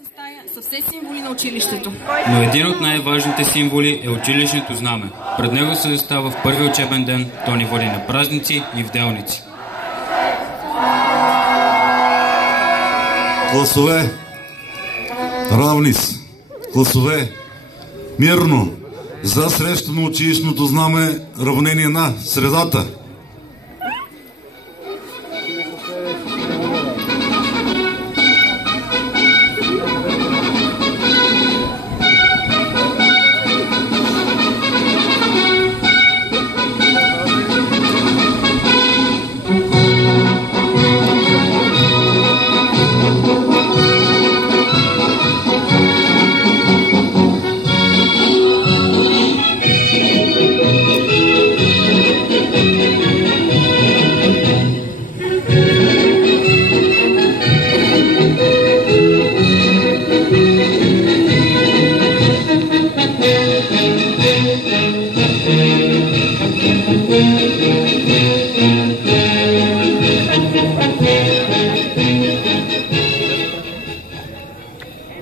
учебната стая са все символи на училището. Но един от най-важните символи е училищното знаме. Пред него се застава в първи учебен ден, то ни води на празници и в делници. Класове, равни с. Класове, мирно. За среща на училищното знаме, равнение на средата.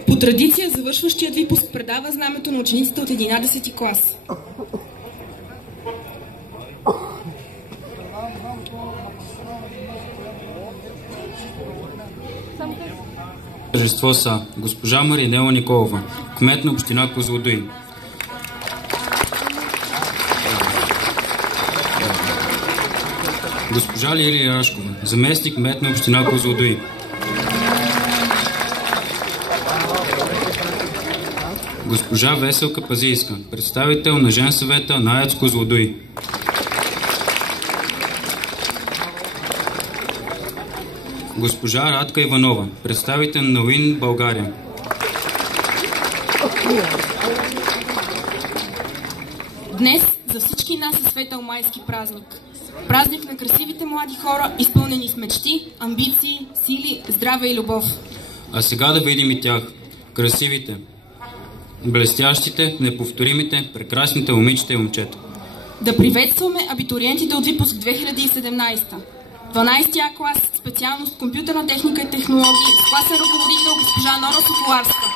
По традиция, завършващият випуск предава знамето на учениците от 11 клас. Тържество са госпожа Маринела Николова, кмет на община Козлодуй. Госпожа Лилия Рашкова, заместник кмет на община Козлодуй. Госпожа Веселка Пазийска, представител на Женсъвета на АЕЦ Козлодуй. Госпожа Радка Иванова, представител на УИН България. Днес за всички нас е светъл майски празник. Празник на красивите млади хора, изпълнени с мечти, амбиции, сили, здраве и любов. А сега да видим и тях. Красивите, блестящите, неповторимите, прекрасните момичета и момчета. Да приветстваме абитуриентите от випуск 2017. 12-я клас, специалност компютърна техника и технологии, с класен ръководител госпожа Нора Соколарска.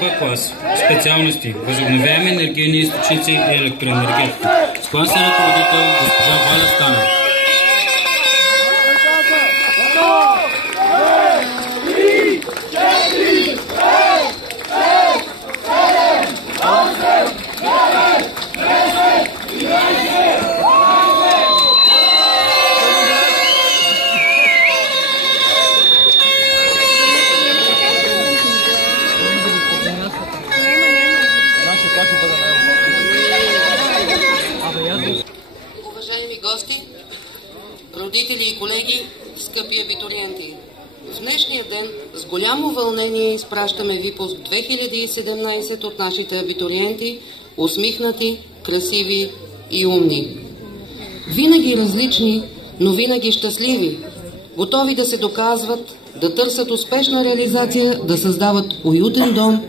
Б клас. Специалности. Възобновяеми енергийни източници и електроенергетика. С класен ръководител госпожа Валя Станева. Уважаеми гости, родители и колеги, скъпи абитуриенти! В днешния ден с голямо вълнение изпращаме випуск 2017 от нашите абитуриенти, усмихнати, красиви и умни. Винаги различни, но винаги щастливи, готови да се доказват, да търсят успешна реализация, да създават уютен дом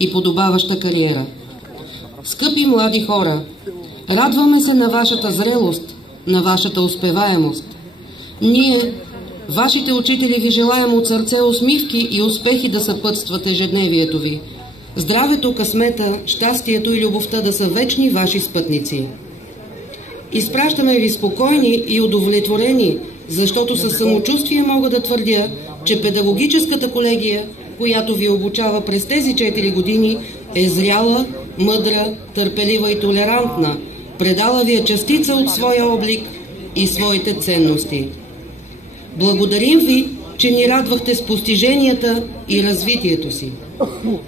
и подобаваща кариера. Скъпи млади хора, радваме се на вашата зрелост, на вашата успеваемост. Ние, вашите учители, ви желаем от сърце усмивки и успехи да съпътстват ежедневието ви. Здравето, късмета, щастието и любовта да са вечни ваши спътници. Изпращаме ви спокойни и удовлетворени, защото със самочувствие мога да твърдя, че педагогическата колегия, която ви обучава през тези 4 години, е зряла, мъдра, търпелива и толерантна, предала ви е частица от своя облик и своите ценности. Благодарим ви, че ни радвахте с постиженията и развитието си.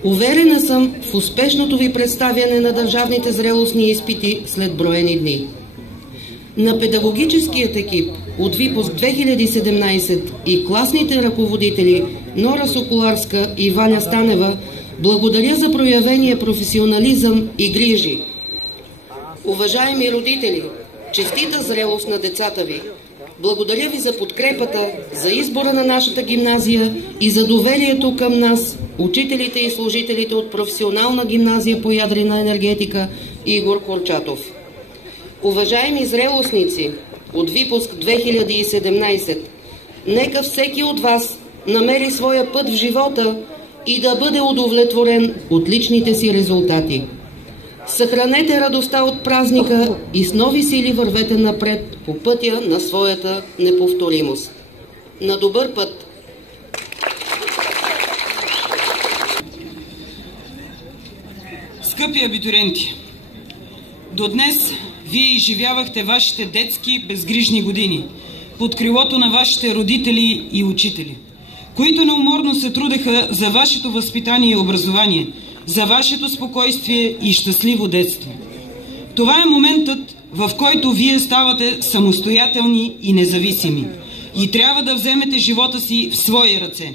Уверена съм в успешното ви представяне на държавните зрелостни изпити след броени дни. На педагогическият екип от випуск 2017 и класните ръководители Нора Соколарска и Валя Станева благодаря за проявения професионализъм и грижи. Уважаеми родители, честита зрелост на децата ви! Благодаря ви за подкрепата, за избора на нашата гимназия и за доверието към нас, учителите и служителите от професионална гимназия по ядрена енергетика Игор Курчатов. Уважаеми зрелостници от випуск 2017, нека всеки от вас намери своя път в живота и да бъде удовлетворен от личните си резултати. Съхранете радостта от празника и с нови сили вървете напред по пътя на своята неповторимост. На добър път! Скъпи абитуриенти, до днес вие изживявахте вашите детски безгрижни години под крилото на вашите родители и учители, които неуморно се трудеха за вашето възпитание и образование, за вашето спокойствие и щастливо детство. Това е моментът, в който вие ставате самостоятелни и независими и трябва да вземете живота си в свои ръце.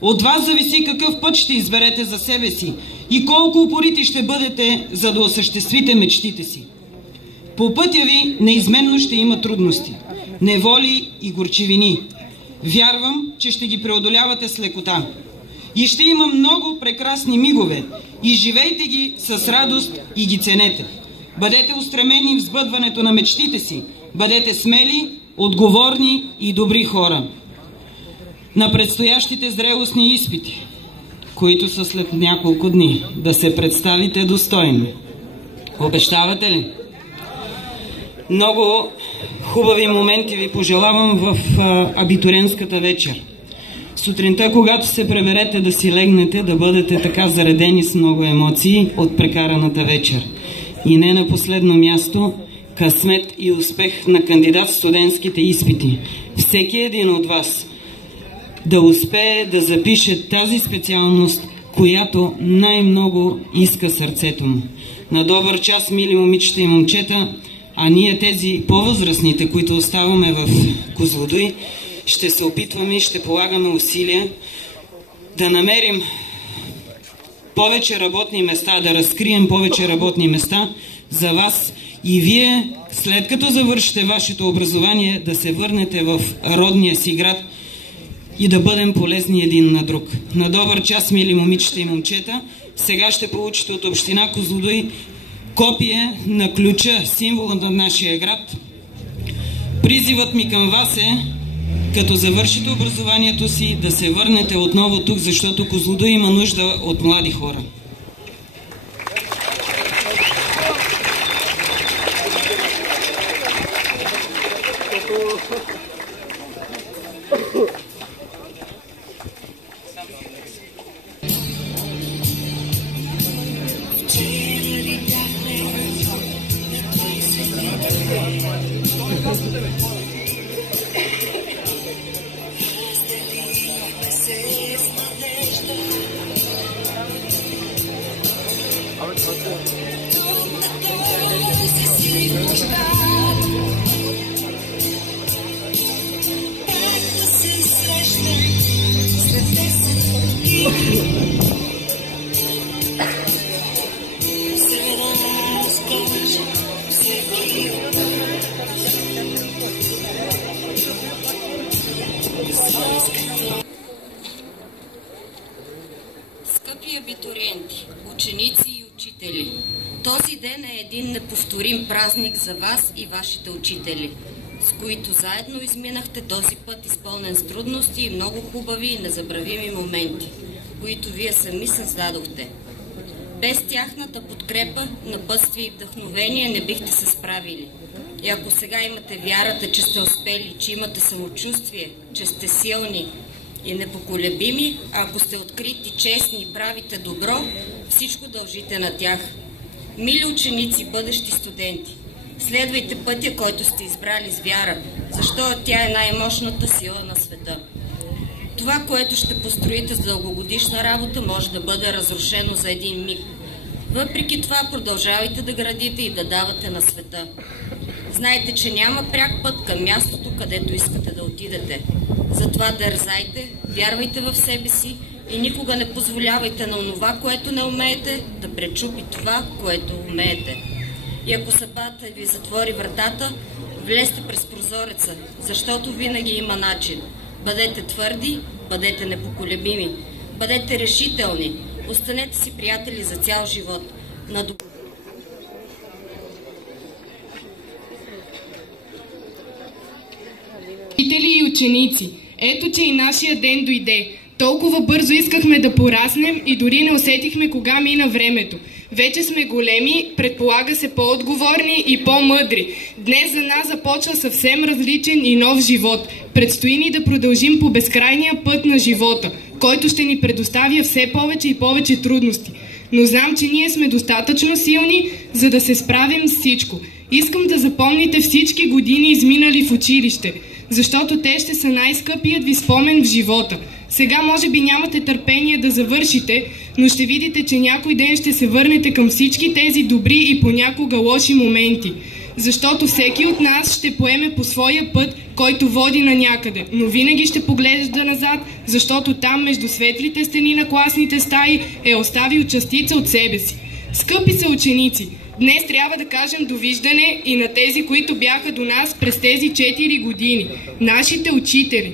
От вас зависи какъв път ще изберете за себе си и колко упорити ще бъдете, за да осъществите мечтите си. По пътя ви неизменно ще има трудности, неволи и горчивини. Вярвам, че ще ги преодолявате с лекота. И ще има много прекрасни мигове. И живейте ги с радост и ги ценете. Бъдете устремени в сбъдването на мечтите си. Бъдете смели, отговорни и добри хора. На предстоящите зрелостни изпити, които са след няколко дни, да се представите достойно. Обещавате ли? Много хубави моменти ви пожелавам в абитуриентската вечер. Сутринта, когато се преберете да си легнете, да бъдете така заредени с много емоции от прекараната вечер. И не на последно място, късмет и успех на кандидат студентските изпити. Всеки един от вас да успее да запише тази специалност, която най-много иска сърцето му. На добър час, мили момичета и момчета, а ние тези по-възрастните, които оставаме в Козлодуй, ще се опитваме и ще полагаме усилия да намерим повече работни места, да разкрием повече работни места за вас и вие, след като завършите вашето образование, да се върнете в родния си град и да бъдем полезни един на друг. На добър час, мили момичета и момчета, сега ще получите от община Козлодуй копие на ключа, символът на нашия град. Призивът ми към вас е, като завършите образованието си, да се върнете отново тук, защото Козлодуй има нужда от млади хора. Скъпи абитуриенти, ученици и учители, този ден е един неповторим празник за вас и вашите учители, с които заедно изминахте този път, изпълнен с трудности и много хубави и незабравими моменти, които вие сами създадохте. Без тяхната подкрепа, напътствие и вдъхновение не бихте се справили. И ако сега имате вярата, че сте успели, че имате самочувствие, че сте силни и непоколебими, ако сте открити, честни и правите добро, всичко дължите на тях. Мили ученици, бъдещи студенти, следвайте пътя, който сте избрали с вяра, защото тя е най-мощната сила на света. Това, което ще построите с дългогодишна работа, може да бъде разрушено за един миг. Въпреки това, продължавайте да градите и да давате на света. Знаете, че няма пряк път към мястото, където искате да отидете. Затова дързайте, вярвайте в себе си и никога не позволявайте на онова, което не умеете, да пречупи това, което умеете. И ако съдбата ви затвори вратата, влезте през прозореца, защото винаги има начин. Бъдете твърди, бъдете непоколебими, бъдете решителни, останете си приятели за цял живот. Учители и ученици, ето че и нашия ден дойде. Толкова бързо искахме да пораснем и дори не усетихме кога мина времето. Вече сме големи, предполага се по-отговорни и по-мъдри. Днес за нас започва съвсем различен и нов живот. Предстои ни да продължим по безкрайния път на живота, който ще ни предоставя все повече и повече трудности. Но знам, че ние сме достатъчно силни, за да се справим с всичко. Искам да запомните всички години изминали в училище, защото те ще са най-скъпият ви спомен в живота. Сега може би нямате търпение да завършите, но ще видите, че някой ден ще се върнете към всички тези добри и понякога лоши моменти. Защото всеки от нас ще поеме по своя път, който води на някъде, но винаги ще поглежда назад, защото там между светлите стени на класните стаи е оставил частица от себе си. Скъпи са ученици, днес трябва да кажем довиждане и на тези, които бяха до нас през тези 4 години, нашите учители.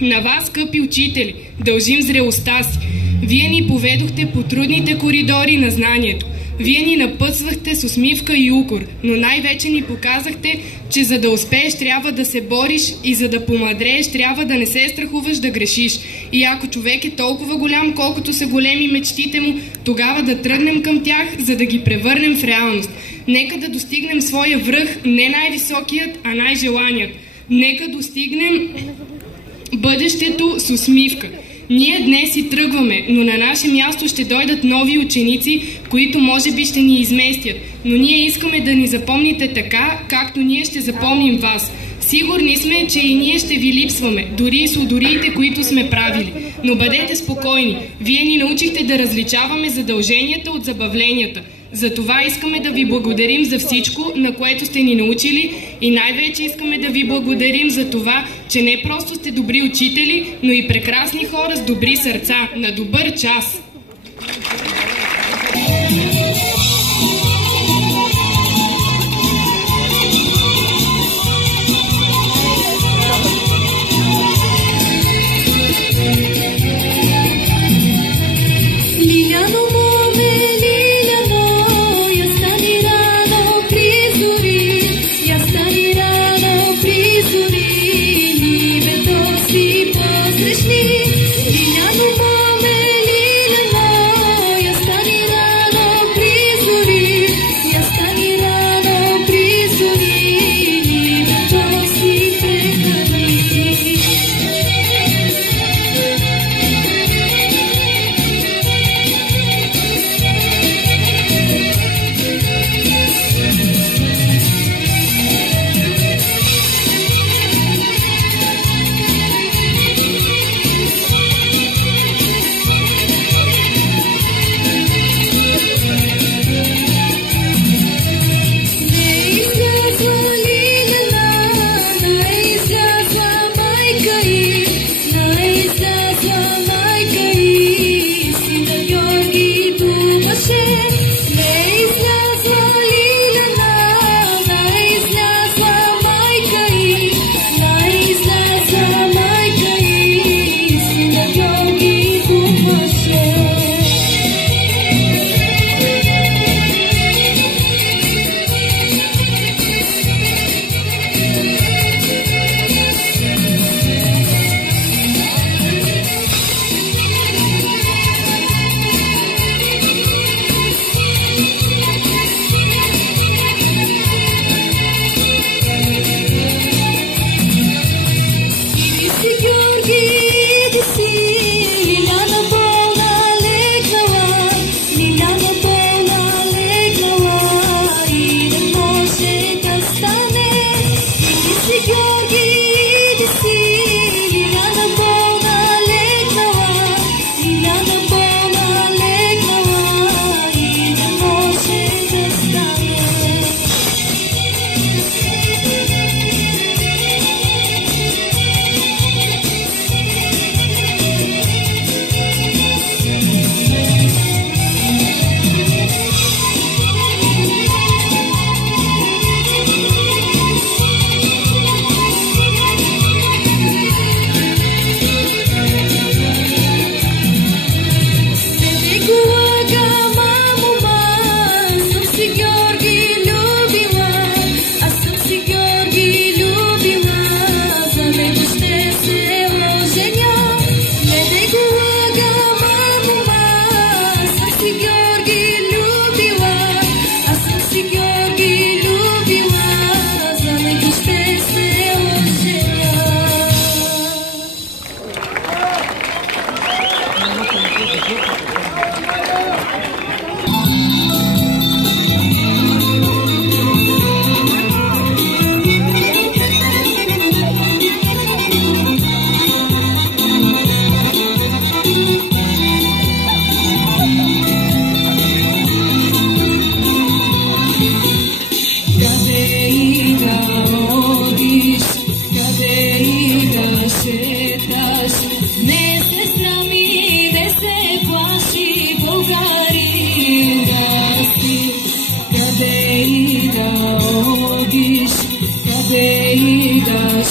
На вас, скъпи учители, дължим зрелостта си. Вие ни поведохте по трудните коридори на знанието. Вие ни напътствахте с усмивка и укор, но най-вече ни показахте, че за да успееш трябва да се бориш и за да помъдрееш трябва да не се страхуваш да грешиш. И ако човек е толкова голям, колкото са големи мечтите му, тогава да тръгнем към тях, за да ги превърнем в реалност. Нека да достигнем своя връх, не най-високият, а най-желаният. Нека достигнем бъдещето с усмивка. Ние днес си тръгваме, но на наше място ще дойдат нови ученици, които може би ще ни изместят. Но ние искаме да ни запомните така, както ние ще запомним вас. Сигурни сме, че и ние ще ви липсваме, дори и с удориите, които сме правили. Но бъдете спокойни. Вие ни научихте да различаваме задълженията от забавленията. Затова искаме да ви благодарим за всичко, на което сте ни научили, и най-вече искаме да ви благодарим за това, че не просто сте добри учители, но и прекрасни хора с добри сърца. На добър час! Liljano mame, liljano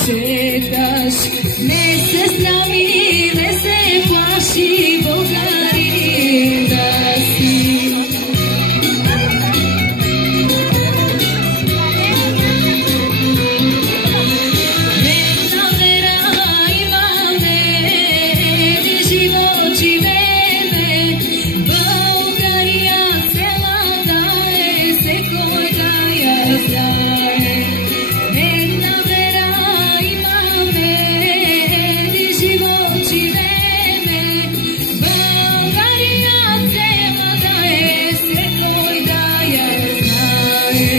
чекаш, не се срами, не се плаши, българин да си. Една вера имаме, един живот живееме, България целата е, секой да я знае. Една вера имаме, един живот живееме, България целата е, секой да я знае.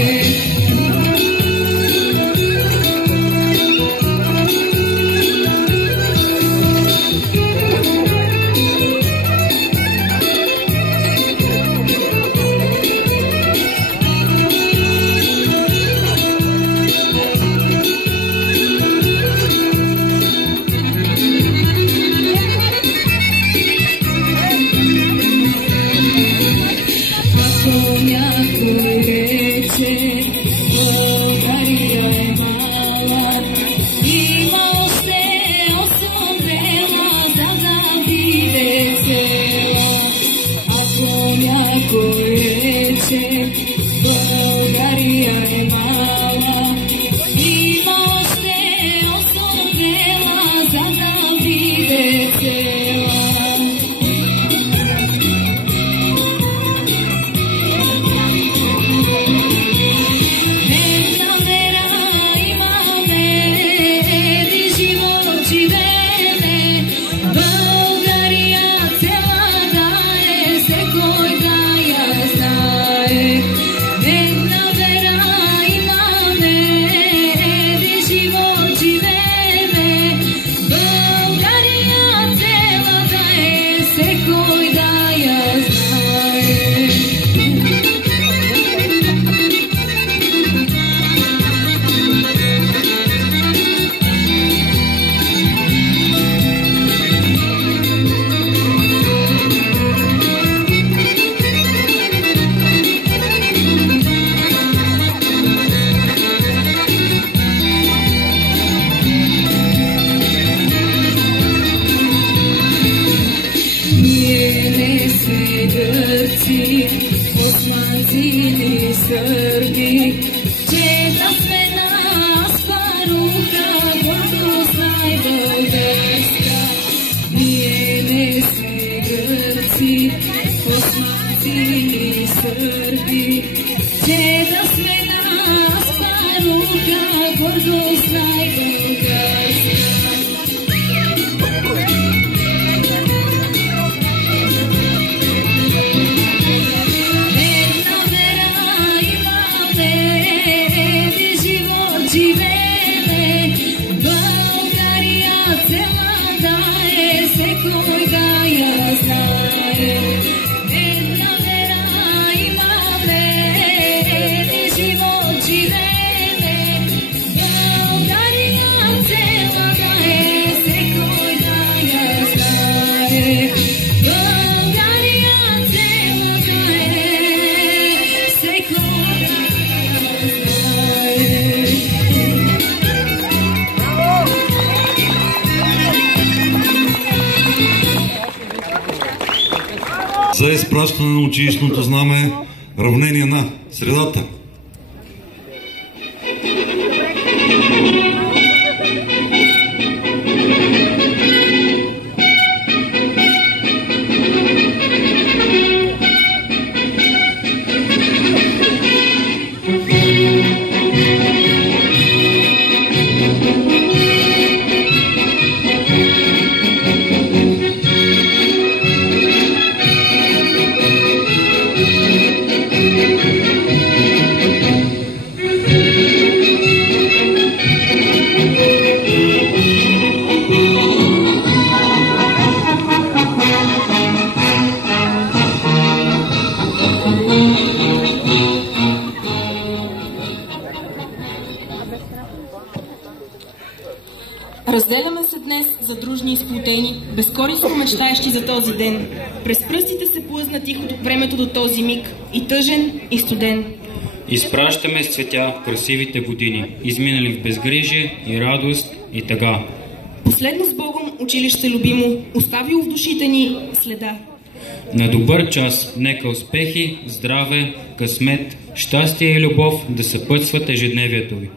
Ако някой рече, България е мала, има още 8 дела, за да биде цела. Ако някой рече, България е мала, има още 8 дела, за да биде цела. Една вера имаме, един живот живееме, България целата е, секой да я знае. Една вера имаме, един живот живееме, България целата е, секой да я знае. Ние не сме гърци, османци ни сърби, че да сме на Аспаруха, гордост най-българска. Ние не сме гърци, османци ни сърби, че да сме на Аспаруха, гордост най-българска. Една вера имаме, един живот живееме, България целата е, секой да я знае. Една вера имаме, един живот живееме, България целата е, секой да я знае. България целата е, секой да я знае. За изпращане на училищното знаме, равнение на средата. Разделяме се днес за дружни и сплотени, безкористно мечтаещи за този ден. През пръстите се плъзна тихо времето до този миг, и тъжен, и студен. Изпращаме с цветя красивите години, изминали в безгрижие и радост, и тъга. Последно с Богом, училище любимо, оставило в душите ни следа. На добър час, нека успехи, здраве, късмет, щастие и любов да съпътстват ежедневието ви.